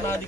दर्शनादि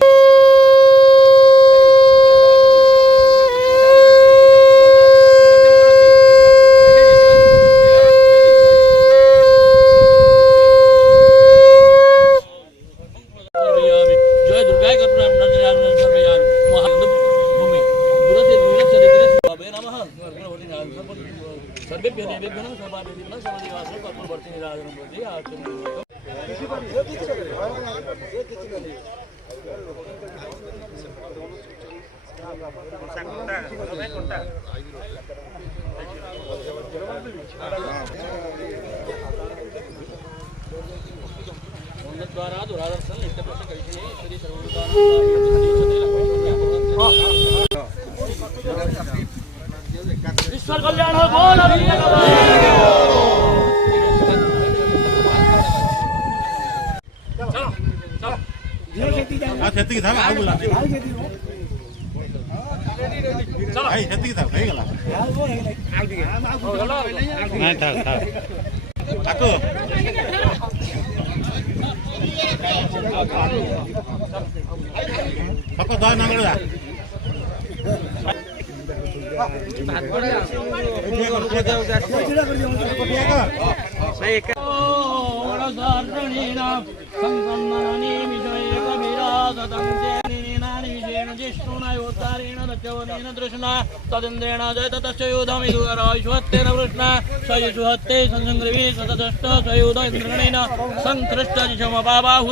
ईश्वर कल्याण हो बोल छत्ती था आग बोला चलो भाई छत्ती था नहीं गला नहीं था आको पक्का दाय ना गड़ा तदेन्द्रेण जयतश्चयोधमिदुरायुष्वत्तेन वृष्णा सयुषुहत्ते संसंग्रवी सतदष्ट सयोध इन्द्रणेन संकृष्ट जिशमबाबाहु